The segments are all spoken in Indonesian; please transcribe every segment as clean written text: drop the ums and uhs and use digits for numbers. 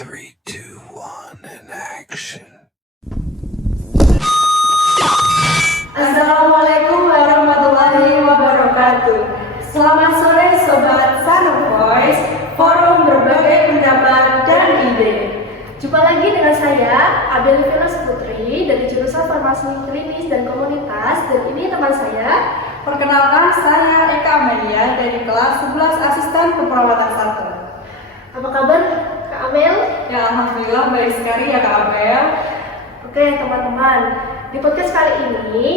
3, 2, 1, and action. Assalamualaikum warahmatullahi wabarakatuh. Selamat sore Sobat Sanu Voice, forum berbagai pendapat dan ide. Jumpa lagi dengan saya, Abel Filas Putri dari jurusan Farmasi Klinis dan Komunitas, dan ini teman saya. Perkenalkan, saya Eka Amelia dari kelas 11 Asisten Keperawatan 1. Apa kabar Kak Amel? Ya, alhamdulillah baik sekali ya Kak Abel. Oke teman-teman, di podcast kali ini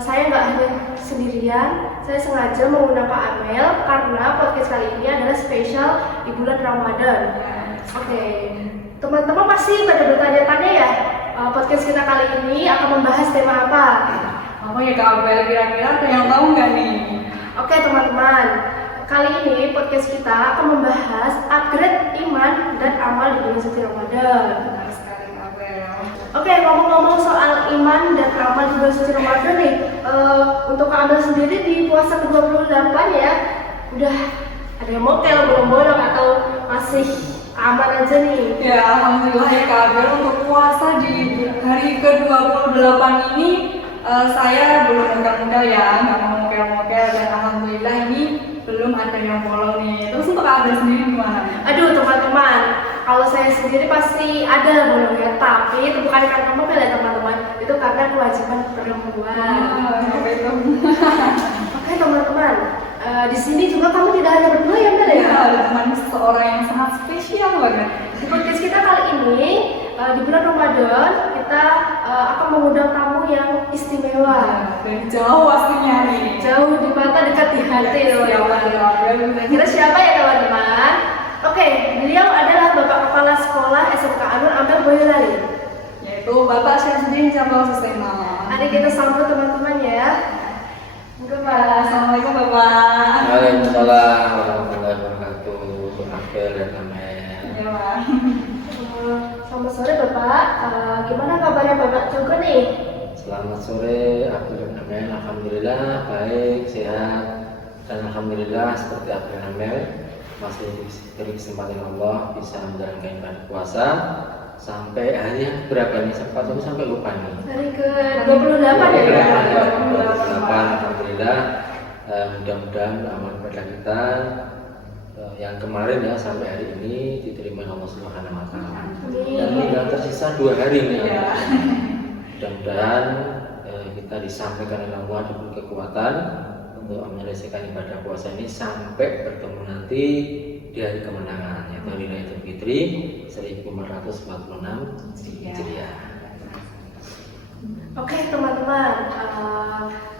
saya nggak hanya sendirian. Saya sengaja mengundang Kak Amel karena podcast kali ini adalah spesial di bulan Ramadan. Oke, teman-teman pasti pada bertanya-tanya ya, podcast kita kali ini akan membahas tema apa? Apa ya Kak Abel, kira-kira ada yang tahu nggak nih? Oke teman-teman, kali ini podcast kita akan membahas upgrade iman dan amal di bulan suci Ramadan. Benar sekali Kak Abel. Oke, ngomong-ngomong soal iman dan amal di bulan suci Ramadan nih, untuk Kak Abel sendiri di puasa ke-28 ya, udah ada yang mokel, belum bolong atau masih aman aja nih? Ya, alhamdulillah ya Kak Abel, untuk puasa di hari ke-28 ini saya belum mokel-mokel ya, nggak mau mokel-mokel, dan alhamdulillah ini belum ada yang bolong nih. Terus untuk Kak Abel sendiri gimana? Aduh teman-teman, kalau saya sendiri pasti ada bolongnya, tapi itu bukan karena mokel ya teman-teman, itu karena kewajiban perempuan. Sampai itu. Oke teman-teman, di sini juga kamu tidak hanya berdua ya Mel ya? Ya, ada teman seorang yang sangat spesial banget. Di podcast kita kali ini, di bulan Ramadan, kita akan mengundang tamu yang istimewa. Dari jauh pastinya nih. Jauh di mata, dekat di hati loh. Kira siapa ya teman-teman? Oke, beliau adalah Bapak Kepala Sekolah SMK Anur Amel Boyolali, Yaitu Bapak Syamsuddin Jamal Susena. Mari kita sambut teman-teman ya. Monggo Pak. Assalamualaikum Bapak. Waalaikumsalam warahmatullahi wabarakatuh. Abel dan Amel. Ya Pak. Selamat sore Bapak. Gimana kabarnya Bapak juga nih? Selamat sore Abel dan Amel. Alhamdulillah baik, sehat, dan alhamdulillah seperti Abel dan Amel masih diberi kesempatan Allah bisa menjalankan ibadah puasa sampai hari yang berapa nih? Sempat aku sampai lupa nih. Hari ke-28 ya? Ya, 28. Alhamdulillah. Mudah-mudahan amal ibadah kita yang kemarin ya sampai hari ini diterima Allah Subhanahu wa taala. Dan tinggal tersisa 2 hari nih. Ya. Mudah-mudahan kita disampaikan oleh Allah diberi kekuatan untuk menyelesaikan ibadah puasa ini sampai bertemu nanti di hari kemenangan, yaitu hari Raya Idul Fitri 1446 Hijriah. Oke teman-teman,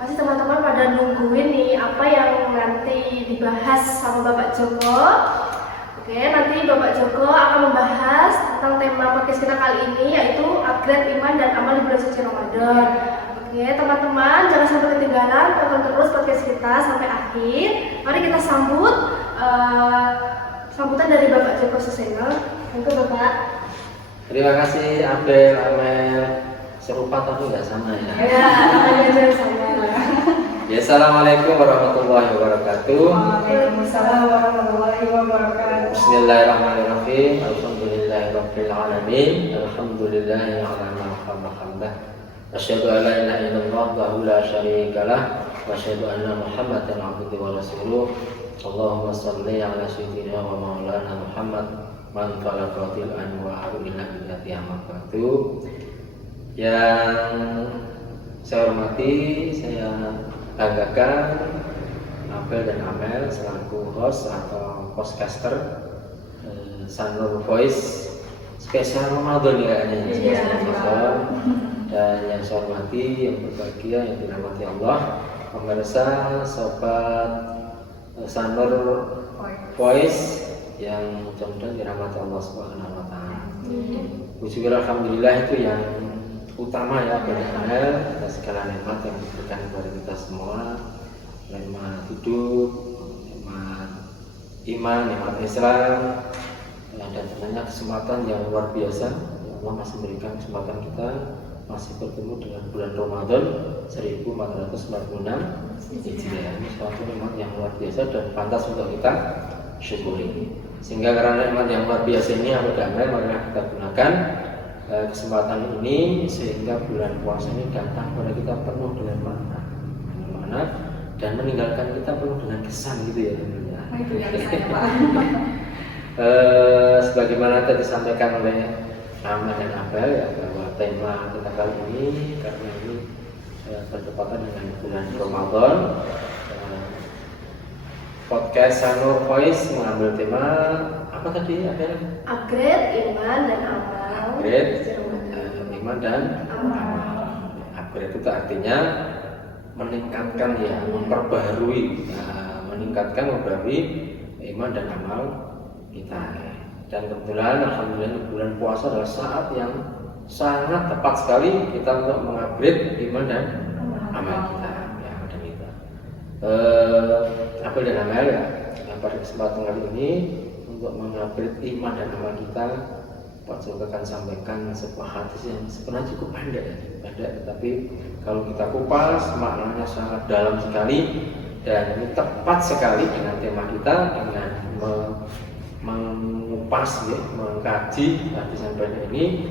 pasti teman-teman pada nungguin nih apa yang nanti dibahas sama Bapak Joko. Oke, nanti Bapak Joko akan membahas tentang tema podcast kita kali ini, yaitu upgrade iman dan amal di bulan suci Ramadan. Oke teman-teman, jangan sampai ketinggalan, tonton terus podcast kita sampai akhir. Mari kita sambut sambutan dari Bapak Joko Susena. Monggo Bapak. Terima kasih Abel, Amel. Serupa tapi nggak sama ya. Ya, namanya aja sama. Ya, assalamualaikum warahmatullahi wabarakatuh. Waalaikumsalam warahmatullahi wabarakatuh. Bismillahirrahmanirrahim. Alhamdulillahirabbil alamin. Alhamdulillahi ala ma khalaqallah. Asyhadu an la ilaha illallah wa la syarika lah wa asyhadu anna Muhammadan abduhu wa rasuluh. Allahumma shalli ala sayyidina wa maulana Muhammad man talaqatil anwa'u ila bidati amatu. Yang saya hormati, saya banggakan Abel dan Amel selaku host atau podcaster Sanur Voice spesial Ramadan ya ini spesial Ramadan. Dan yang saya hormati, yang berbahagia, yang dirahmati Allah, pemirsa sobat Sanur Voice yang mudah-mudahan dirahmati Allah Subhanahu wa taala. Puji alhamdulillah itu yang utama ya benar atas segala nikmat yang diberikan kepada kita semua, nikmat hidup, nikmat iman, nikmat Islam, dan tentunya kesempatan yang luar biasa. Allah masih memberikan kesempatan kita masih bertemu dengan bulan Ramadan 1446 Hijriah. Ini suatu nikmat yang luar biasa dan pantas untuk kita syukuri. Sehingga karena nikmat yang luar biasa ini aku damai, maka kita gunakan kesempatan ini sehingga bulan puasa ini datang kepada kita penuh dengan makna, dan meninggalkan kita penuh dengan kesan gitu ya tentunya. Itu yang saya Pak. Sebagaimana tadi disampaikan oleh Ahmad dan Abel ya, bahwa tema kita kali ini karena ini bertepatan dengan bulan Ramadan, podcast Sanur Voice mengambil tema apa tadi? Ada Upgrade iman dan amal. upgrade iman dan amal. Upgrade itu artinya meningkatkan ya, memperbaharui, memperbaharui iman dan amal kita. Dan kebetulan alhamdulillah bulan puasa adalah saat yang sangat tepat sekali kita untuk mengupgrade iman dan amal kita. Ya, dan kita. Apel dan amal ya, pada kesempatan kali ini untuk mengupgrade iman dan amal kita, Pak Joko akan sampaikan sebuah hadis yang sebenarnya cukup pendek, tetapi kalau kita kupas maknanya sangat dalam sekali dan ini tepat sekali dengan tema kita, dengan mengupas, ya, mengkaji hadis yang pendek ini,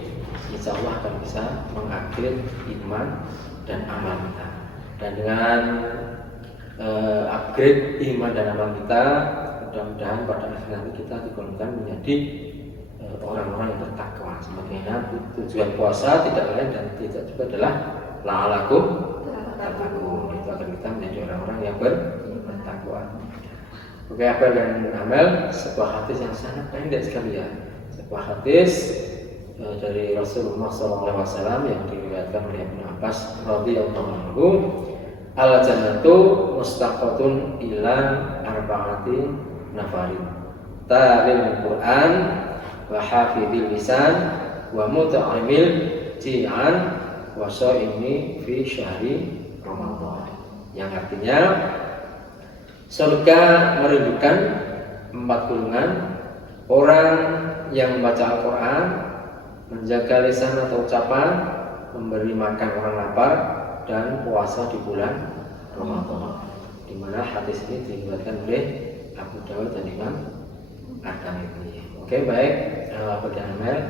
insya Allah akan bisa mengupgrade iman dan amal kita. Dan dengan upgrade iman dan amal kita, mudah-mudahan pada akhir nanti kita digolongkan menjadi orang-orang yang bertakwa. Sebagaimana tujuan puasa tidak lain dan tidak juga adalah la'alakum tattaqun. Itu akan kita menjadi orang-orang yang bertakwa. Oke, Abel dan Amel, sebuah hadis yang sangat pendek sekali ya. Sebuah hadis dari Rasulullah SAW yang diriwayatkan oleh Ibnu Abbas radhiyallahu anhu, al-jannatu mustaqatun ila arba'ati nafarin, talil Quran wa hafidhil lisan wa mut'imil ji'an wa shaimi fi syahri Ramadan. Yang artinya surga merindukan 4 golongan: orang yang membaca Al-Quran, menjaga lisan atau ucapan, memberi makan orang lapar, dan puasa di bulan Ramadan. Di mana hadis ini diriwayatkan oleh Abu Dawud dan Imam At-Tirmidzi. Oke, baik, Abu dan Amel,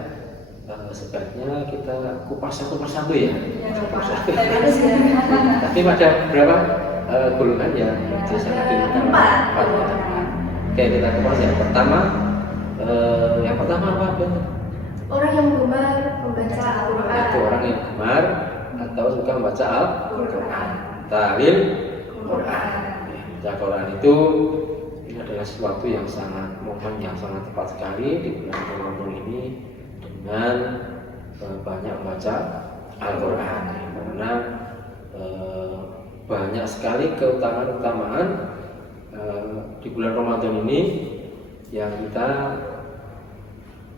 sebaiknya kita kupas satu persatu ya. Satu persatu. Tapi ada berapa golongan yang biasanya digunakan? 4. Oke, kita kupas yang pertama. Yang pertama apa? Orang yang gemar membaca Al-Quran. Itu orang yang gemar atau suka membaca Al-Quran. Talil Quran. Baca Quran itu ini adalah sesuatu yang sangat momen yang sangat tepat sekali di bulan Ramadan ini dengan banyak membaca Al-Quran, karena banyak sekali keutamaan-keutamaan di bulan Ramadan ini yang kita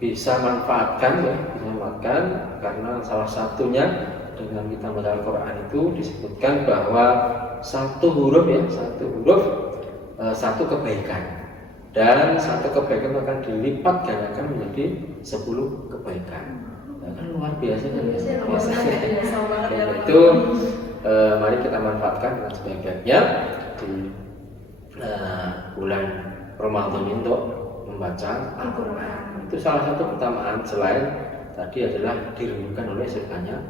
bisa manfaatkan ya, karena salah satunya dengan kita membaca Al-Quran itu disebutkan bahwa satu huruf satu kebaikan, dan satu kebaikan akan dilipat gandakan menjadi 10 kebaikan. Nah, kan luar biasa kan ya? Itu mari kita manfaatkan dengan sebaik-baiknya di bulan Ramadan ini untuk membaca Al-Quran. Itu salah satu keutamaan selain tadi adalah dirindukan oleh surganya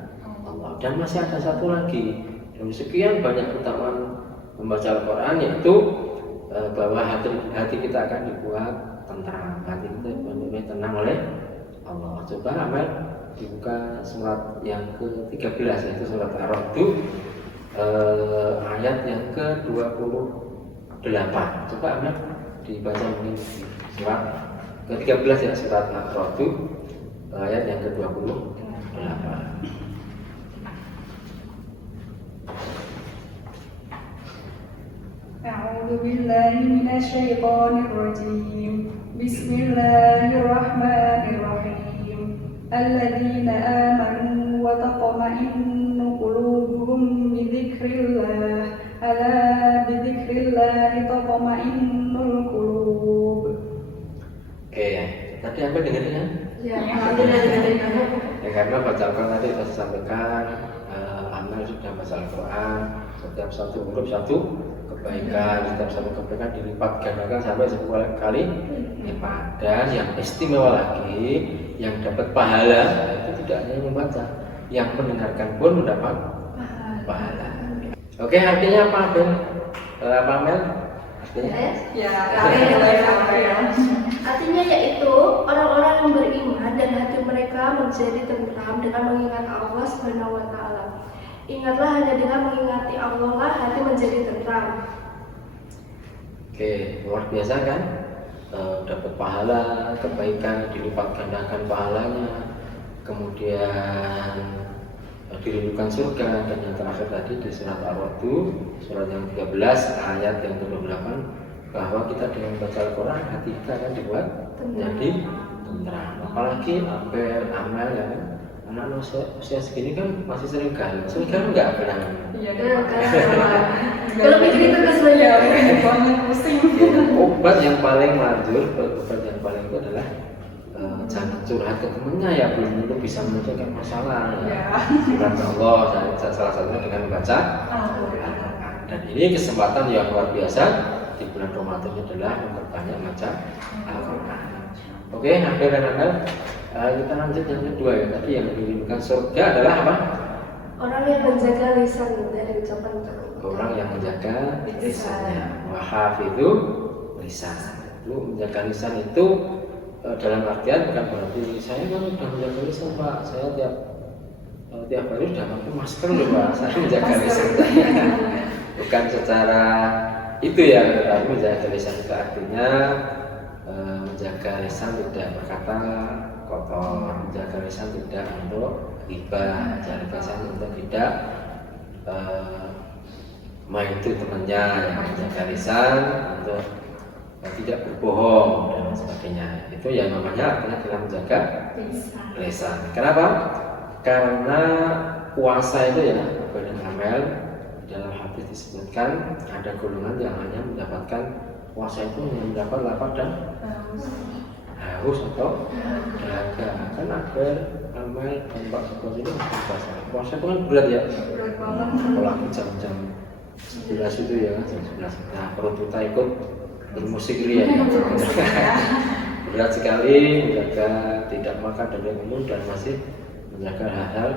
Allah. Dan masih ada satu lagi dari sekian banyak keutamaan membaca Al-Quran, yaitu bahwa hati kita akan dibuat tentram, hati kita benar-benar tenang oleh Allah. Coba Amel dibuka surat yang ke-13, yaitu surat Ar-Ra'd, ayat yang ke-28. Coba Amel dibaca mungkin surat ke-13 ya, surat Ar-Ra'd ayat yang ke-28. أعوذ بالله من الشيطان الرجيم بسم الله الرحمن الرحيم الذين آمنوا وتطمئن قلوبهم بذكر الله ألا بذكر الله تطمئن القلوب. Oke, tadi apa dengarnya? Ya, alhamdulillah. Ya, karena baca Al-Quran tadi saya sampaikan, Amel sudah baca Al-Quran, setiap satu huruf satu kebaikan, setiap satu kebaikan dilipat gandakan sampai 10 kali Dan yang istimewa lagi, yang dapat pahala itu tidak hanya yang membaca, yang mendengarkan pun mendapat pahala. Oke, artinya apa, Ben? Apa, Mel? Artinya? Ya, ya. Artinya yaitu orang-orang yang beriman dan hati mereka menjadi tentram dengan mengingat Allah Subhanahu wa taala. Ingatlah, hanya dengan mengingati Allah lah hati menjadi tentram. Oke, luar biasa kan? Dapat pahala, kebaikan, dilipat gandakan pahalanya, kemudian dirindukan surga. Dan yang terakhir tadi di surat Ar-Ra'd, surat yang 13 ayat yang ke-28, bahwa kita dengan baca Al-Quran hati kita akan dibuat menjadi tenteram. Apalagi amal ya, anak usia segini kan masih sering galau. Sering galau nggak pernah? Iya, Kalau pikir itu kesulitan. banget pusing. Obat yang paling manjur, obat yang paling itu adalah jangan curhat ke temennya ya, belum tentu bisa menyelesaikan masalah. Curhat ke Allah, dan salah satunya dengan membaca Al-Quran. Dan ini kesempatan yang luar biasa di bulan Ramadan adalah memperbanyak baca Al-Quran. Oke, akhir dan akal, kita lanjut yang kedua ya. Tadi yang dirindukan surga adalah apa? Orang yang menjaga lisan dari ucapan-ucapan. Orang yang menjaga lisannya. Wahafidhu lisan. Lu menjaga lisan itu dalam artian bukan berarti saya kan sudah menjaga lisan, Pak. Saya tiap hari sudah pakai masker loh, Pak. Saya menjaga lisan. Bukan secara itu ya, tetapi menjaga lisan itu artinya menjaga lisan tidak berkata kotor, menjaga lisan tidak untuk ghibah, menjaga lisan untuk tidak main itu temannya, menjaga lisan untuk tidak berbohong dan sebagainya. Itu yang namanya artinya dalam menjaga lisan. Kenapa? Karena puasa itu ya, benar Amel, dalam hadis disebutkan ada golongan yang hanya mendapatkan puasa itu yang mendapat lapar dan haus atau dahaga. Kan ada Amel dan Pak Soekar itu puasa. Puasa itu kan berat ya. Berat banget. Apalagi jam-jam 11 itu ya, jam 11. Nah, perut kita ikut bermusik ya. Berat sekali menjaga tidak makan dan minum dan masih menjaga hal-hal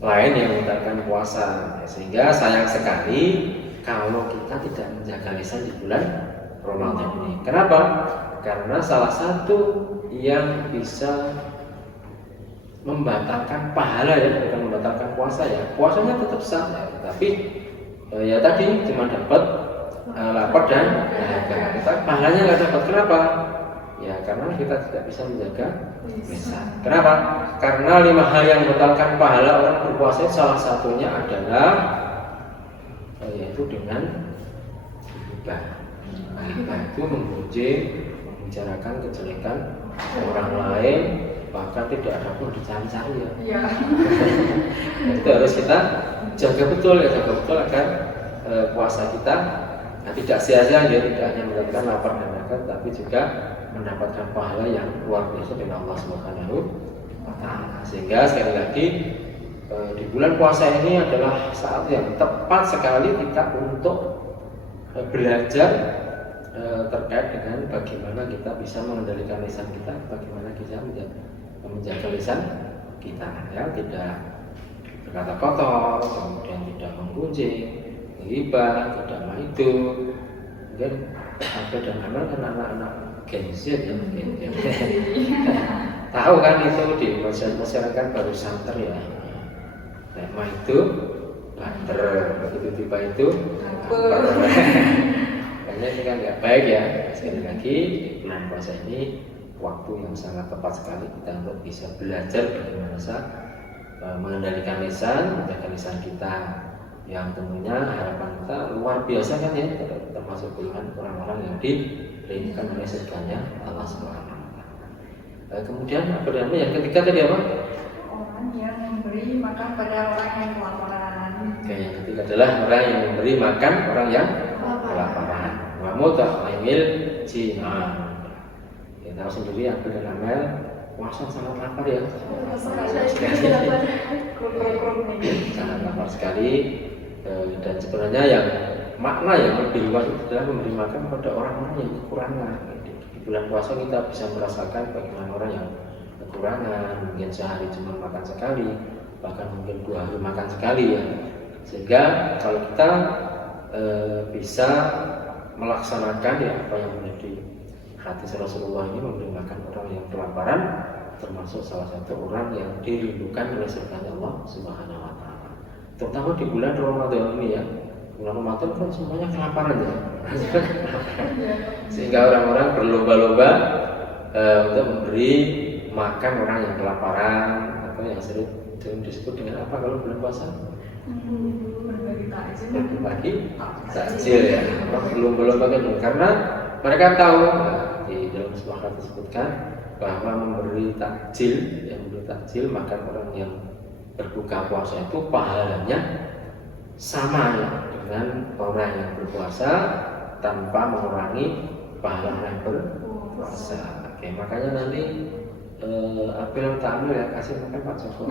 lain yang membatalkan puasa. Sehingga sayang sekali kalau kita tidak menjaga lisan di bulan Ramadan ini. Kenapa? Karena salah satu yang bisa membatalkan pahala ya, bukan membatalkan puasa ya. Puasanya tetap sah ya, tapi ya tadi cuma dapat lapar dan dahaga. Kita pahalanya nggak dapat. Kenapa? Ya karena kita tidak bisa menjaga lisan. Kenapa? Karena 5 hal yang membatalkan pahala orang berpuasa salah satunya adalah yaitu dengan ghibah. Ghibah itu memuji, membicarakan kejelekan orang lain, bahkan tidak ada pun dicari-cari ya. Iya. Itu harus kita jaga betul ya, jaga betul agar puasa kita tidak sia-sia ya, tidak hanya mendapatkan lapar dan dahaga, tapi juga mendapatkan pahala yang luar biasa dari Allah Subhanahu wa taala. Sehingga sekali lagi di bulan puasa ini adalah saat yang tepat sekali kita untuk belajar terkait dengan bagaimana kita bisa mengendalikan lisan kita, bagaimana kita menjaga lisan kita ya, tidak berkata kotor, kemudian tidak menggunjing, ghibah, tidak itu. Mungkin ada dan amal kan anak-anak Gen Z ya, tahu kan itu di masyarakat baru santer ya. Tema itu banter, begitu tiba itu karena itu kan nggak baik ya. Sekali lagi di bulan puasa ini waktu yang sangat tepat sekali kita untuk bisa belajar bagaimana mengendalikan lisan, menjaga lisan kita, yang tentunya harapan kita luar biasa kan ya, termasuk golongan orang-orang yang dirindukan oleh surganya Allah Subhanahu wa taala. Kemudian apa namanya yang ketiga tadi apa? Orang yang memberi makan pada orang yang kelaparan. Oke, yang ketiga adalah orang yang memberi makan orang yang kelaparan. Wa muta'imil jina. Ya tahu sendiri aku dan Amel puasa sangat lapar ya. Sangat lapar sekali. Dan sebenarnya yang makna yang lebih luas itu adalah memberi makan pada orang-orang yang kekurangan. Itu bulan puasa kita bisa merasakan bagaimana orang yang kekurangan, mungkin sehari cuma makan sekali, bahkan mungkin 2 hari makan sekali ya. Sehingga kalau kita bisa melaksanakan ya apa yang menjadi hadis Rasulullah ini, memberi makan orang yang kelaparan, termasuk salah satu orang yang dirindukan oleh surga Allah Subhanahu wa taala. Terutama di bulan Ramadan ini ya. Bulan Ramadan kan semuanya kelaparan ya. Sehingga orang-orang berlomba-lomba untuk memberi makan orang yang kelaparan, atau yang sering disebut dengan apa kalau bulan puasa? Berbagi takjil ya. Berlomba-lomba kan, karena mereka tahu di dalam sebuah hadis disebutkan bahwa memberi takjil makan orang yang berbuka puasa itu pahalanya sama ya dengan orang yang berpuasa tanpa mengurangi pahala orang yang berpuasa. Oke, makanya nanti apel tamu ya kasih makan Pak Joko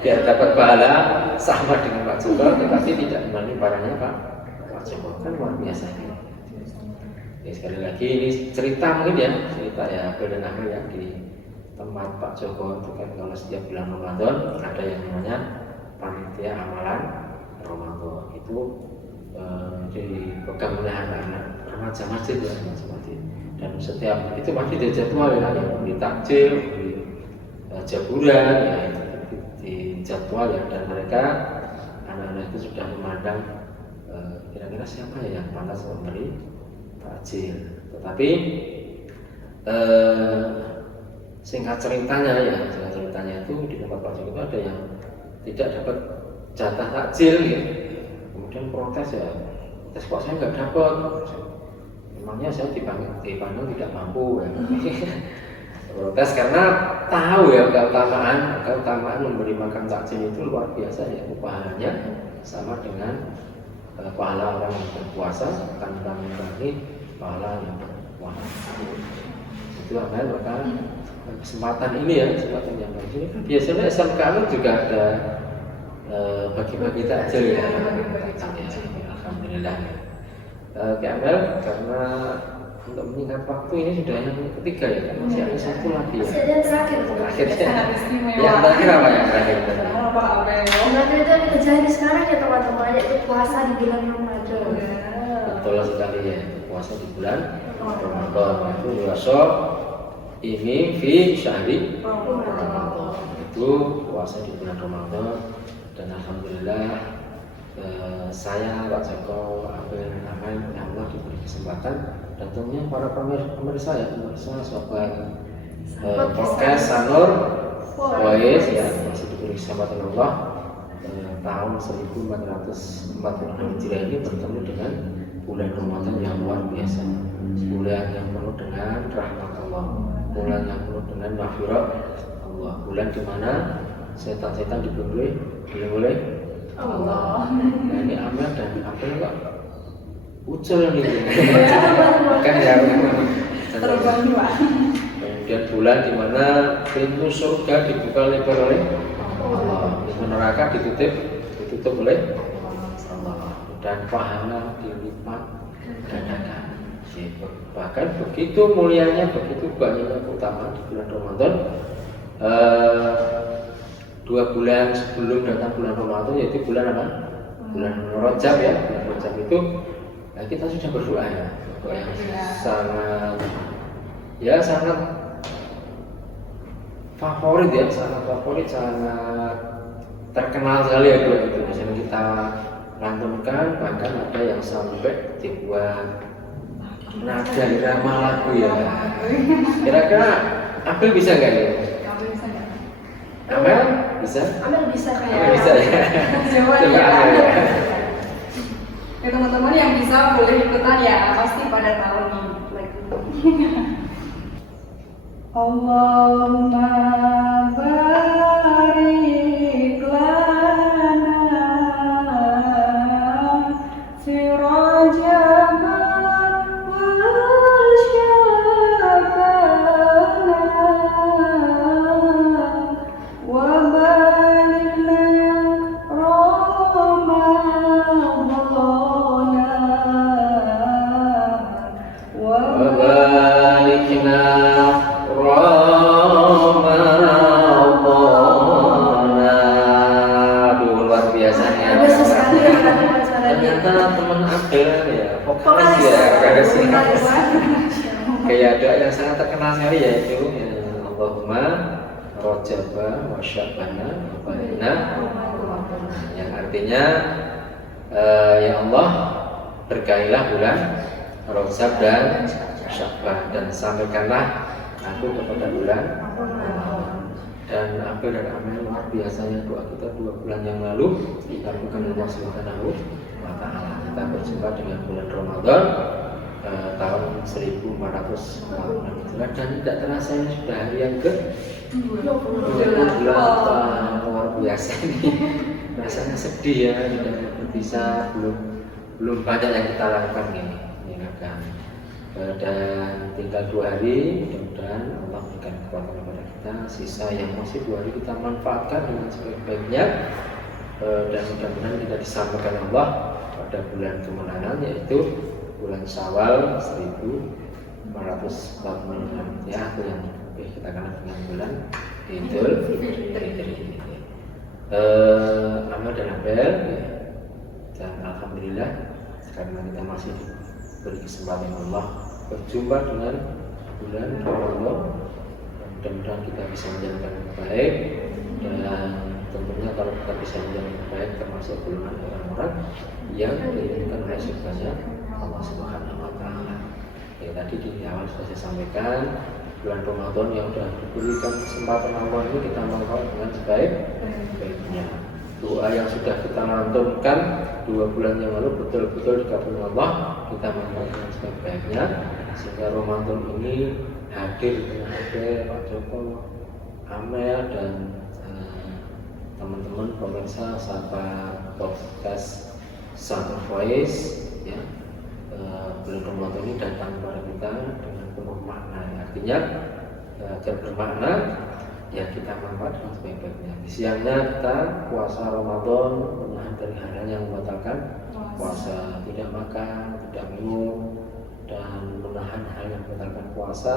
biar dapat pahala sama dengan Pak Joko, tetapi tidak membanding barangnya Pak Joko, kan luar biasa ini. Ya, sekali lagi ini cerita mungkin ya, cerita ya apel dan apel ya di tempat Pak Joko itu kan kalau setiap bulan Ramadan ada yang namanya panitia amalan Ramadan, itu dipegang oleh anak-anak remaja masjid ya, dan setiap itu masih dijadwal ya, yang di takjil, di jaburan ya, itu di jadwal ya, dan mereka anak-anak itu sudah memandang kira-kira siapa ya yang pantas memberi takjil. Tetapi singkat ceritanya itu di tempat Pak Joko itu ada yang tidak dapat jatah takjil ya. Kemudian protes ya, kok saya nggak dapat, memangnya saya di Bandung tidak mampu ya. Protes karena tahu ya keutamaan memberi makan takjil itu luar biasa ya, pahalanya sama dengan pahala orang yang berpuasa tanpa mengurangi pahala yang berpuasa. Itu amal maka kesempatan ini ya, kesempatan yang baik ini. Biasanya SMK juga ada bagi-bagi takjil ya. Alhamdulillah. Kamel, karena untuk mengingat waktu ini sudah yang ketiga ya, kan masih ada satu lagi ya. Masih ada yang terakhir. Yang terakhir apa yang terakhir? Terakhir itu yang terjadi sekarang ya teman-teman, yaitu puasa di bulan Ramadan. Betul sekali ya, puasa di bulan Ramadan. Itu puasa ini fi syahri Ramadan. Itu puasa di bulan Ramadan, dan alhamdulillah saya Pak Joko Abel Aman yang Allah diberi kesempatan, dan tentunya para pemirsa sobat podcast Sanur Voice yang masih diberi kesempatan Allah tahun 1446 Hijriah ini bertemu dengan bulan Ramadan yang luar biasa, bulan yang penuh dengan rahmat Allah, bulan yang penuh dengan mahfirat Allah, bulan di mana setan-setan diberi oleh Allah. Nah ini Amel dan Apel kok ucul nih kan ya, terbang dua. Kemudian bulan di mana pintu surga dibuka lebar oleh Allah, pintu neraka ditutup oleh Allah, dan pahala dilipat gandakan. Bahkan begitu mulianya, begitu banyaknya keutamaan di bulan Ramadan. 2 bulan sebelum datang bulan Ramadan, yaitu bulan apa? Bulan Rajab ya. Bulan Rajab itu kita sudah berdoa ya, doa yang sangat favorit ya, sangat terkenal sekali ya doa itu. Biasanya kita lantunkan, bahkan ada yang sampai dibuat nada irama lagu ya. Kira-kira Abel bisa nggak ya? Amel bisa? Amel bisa kayak. Amel bisa ya. Coba ya. Ya teman-teman yang bisa boleh ikutan ya, pasti pada tahun ini. Allahumma barik lana fi Rajab wa Sya'ban wa barik lana Ramadan wa Ramadana. Luar biasanya. Bagus sekali ya teman-teman suaranya. Ternyata teman Abel ya, vokalis ya, versi kayak doa yang sangat terkenal sekali yaitu ya, Allahumma rojaba wa syabana wa balina, yang artinya ya Allah berkailah bulan Rajab dan Sya'ban dan sampaikanlah aku kepada bulan Ramadan. Dan Abel dan Amel luar biasanya doa kita 2 bulan yang lalu dikabulkan Allah Subhanahu wa Ta'ala. Kita berjumpa dengan bulan Ramadan tahun 1446 Hijriah dan tidak terasa ini sudah hari yang ke 28. Luar biasa ini. Rasanya sedih ya, tidak bisa, belum banyak yang kita lakukan ini kan. Dan tinggal 2 hari, mudah-mudahan Allah berikan kekuatan kepada kita. Sisa yang masih 2 hari kita manfaatkan dengan sebaik-baiknya, dan mudah-mudahan kita disampaikan Allah pada bulan kemenangan, yaitu bulan Syawal 1446 ya, atau yang lebih kita kenal dengan bulan Idul Fitri. Amal dan Abel ya. Dan alhamdulillah karena kita masih diberi kesempatan Allah berjumpa dengan bulan Ramadan, mudah-mudahan kita bisa menjalankan yang baik. Dan tentunya kalau kita bisa menjalankan yang baik termasuk golongan orang-orang yang diinginkan oleh surganya Allah Subhanahu wa Ta'ala. Ya, tadi di awal sudah saya sampaikan, bulan Ramadan yang sudah diberikan kesempatan Allah ini kita manfaatkan dengan sebaik-baiknya. Doa yang sudah kita lantunkan 2 bulan yang lalu betul-betul dikabulkan Allah, kita manfaatkan dengan sebaik-baiknya sehingga Ramadan ini hadir dengan Pak Joko, Amel dan teman-teman pemirsa sahabat podcast Summer Voice ya. Bulan Ramadan ini datang kepada kita dengan penuh makna. Artinya agar bermakna ya kita manfaatkan sebaik-baiknya. Di siangnya kita puasa Ramadan, menahan dari hal yang membatalkan puasa, tidak makan, tidak minum, dan menahan hal yang membatalkan puasa.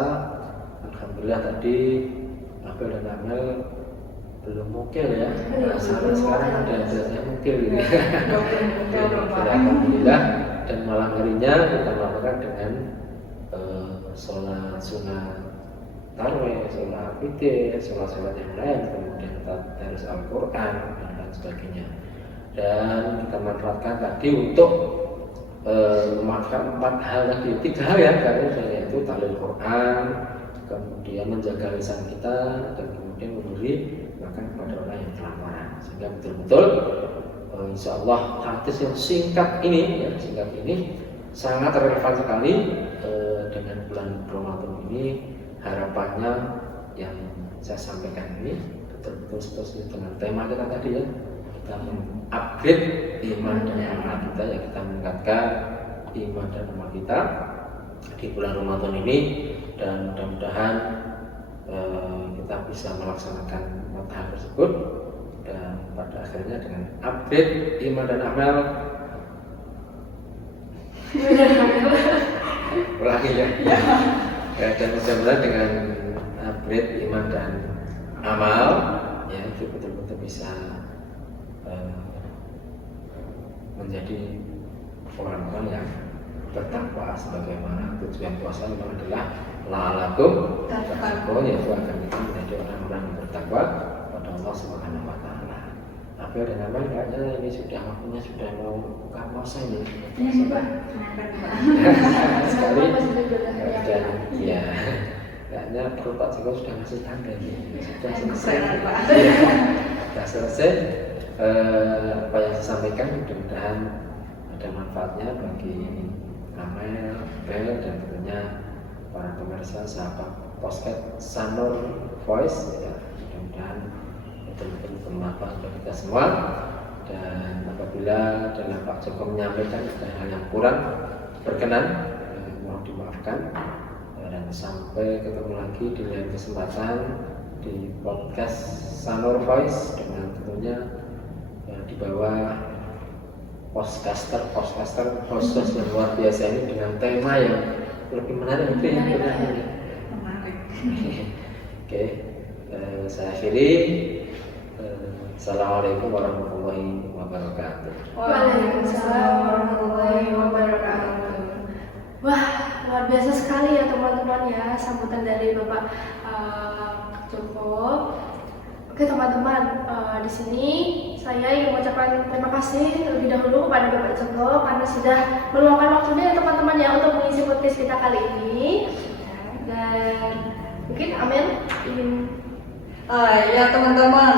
Alhamdulillah tadi Abel dan Amel belum mukil ya. Nah, sekarang ada saya mukil ini. Alhamdulillah. Dan malam harinya kita melakukan dengan sholat sunnah tarawih, sholat witir, sholat yang lain, kemudian tadarus Al-Quran dan lain sebagainya. Dan kita manfaatkan tadi untuk memakai 4 hal tadi, 3 hal ya, yaitu tahlil Quran, kemudian menjaga lisan kita, dan kemudian memberi makan kepada orang yang kelaparan. Sehingga betul-betul insya Allah hadis yang singkat ini sangat relevan sekali dengan bulan Ramadan ini. Harapannya yang saya sampaikan ini betul-betul sesuai dengan tema kita tadi ya, kita mengupgrade iman dan amal kita, ya kita meningkatkan iman dan amal kita di bulan Ramadan ini, dan mudah-mudahan kita bisa melaksanakan hal tersebut, dan pada akhirnya dengan upgrade iman dan amal ulangi ya. Dan mudah-mudahan dengan upgrade iman dan amal ya itu betul-betul bisa menjadi orang-orang yang bertakwa, sebagaimana tujuan puasa itu adalah la'alakum tattaqun, yaitu agar kita menjadi orang-orang yang bertakwa pada Allah Subhanahu wa Ta'ala. Abel dan Amel kayaknya ini sudah waktunya sudah mau buka puasa ini. Sekali dan ya kayaknya perut Pak Joko sudah ngasih tanda ini. Sudah selesai. Sudah selesai. Apa yang saya sampaikan mudah-mudahan ada manfaatnya bagi Amel, Abel, dan tentunya para pemirsa sahabat podcast Sanur Voice ya. Mudah-mudahan betul-betul bermanfaat bagi kita semua. Dan apabila dalam Pak Joko menyampaikan ada hal yang kurang berkenan, mohon dimaafkan. Dan sampai ketemu lagi di lain kesempatan di podcast Sanur Voice dengan tentunya di bawah host yang luar biasa ini dengan tema yang lebih menarik, itu yang menarik. Oke, saya akhiri. Assalamualaikum warahmatullahi wabarakatuh. Waalaikumsalam warahmatullahi wabarakatuh. Wah, luar biasa sekali ya teman-teman ya sambutan dari Bapak Joko. Oke teman-teman, di sini saya ingin mengucapkan terima kasih terlebih dahulu kepada Bapak Joko karena sudah meluangkan waktunya ya teman-teman ya untuk mengisi podcast kita kali ini. Dan mungkin Amel ingin Ya teman-teman,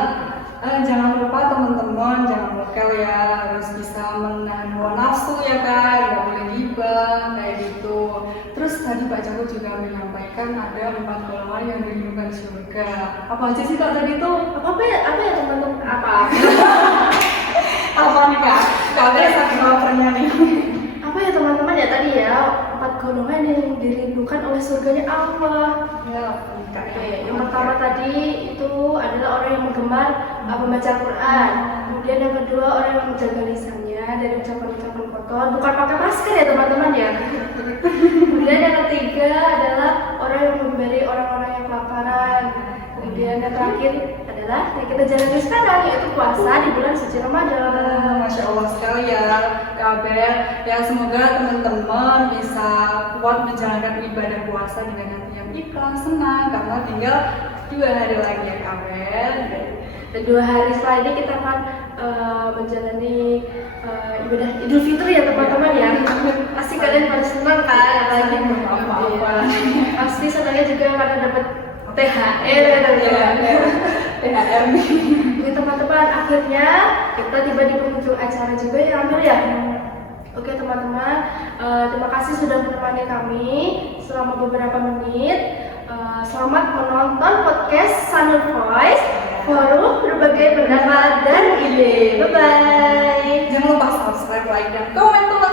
jangan lupa teman-teman, jangan lupa ya harus bisa menahan hawa nafsu ya kan, nggak boleh gibah kayak gitu. Terus tadi Pak Joko juga menyampaikan ada 4 golongan yang dirindukan surga. Apa aja sih Kak tadi tuh? apa ya teman-teman Apa nih Kak? Kak ada saking laparnya nih. apa ya teman-teman ya tadi ya 4 golongan yang dirindukan oleh surganya Allah. Ya, Oke, yang pertama tadi itu adalah orang yang menggemar membaca Quran. Kemudian yang kedua orang yang menjaga lisannya dari ucapan-ucapan kotor, bukan pakai masker ya teman-teman ya. Kemudian yang ketiga adalah orang yang memberi orang-orang yang kelaparan. Kemudian yang terakhir adalah yang kita jalani sekarang yaitu puasa di bulan suci Ramadan. Masya Allah sekali ya Kabel. Ya semoga teman-teman bisa kuat menjalankan ibadah puasa dengan hati yang ikhlas, senang karena tinggal 2 hari lagi ya Kabel. Dan 2 hari setelah ini kita akan menjalani ibadah Idul Fitri ya teman-teman ya. Pasti kalian pada senang kan, apalagi Apa-apa. pasti senangnya juga karena dapat THR ya. THR nih. Oke teman-teman, akhirnya kita tiba di penghujung acara juga ya Amel ya. Oke teman-teman, terima kasih sudah menemani kami selama beberapa menit. Selamat menonton podcast Sanur Voice, forum berbagai pendapat dan ide. Bye bye. Jangan lupa subscribe, like, dan komen teman.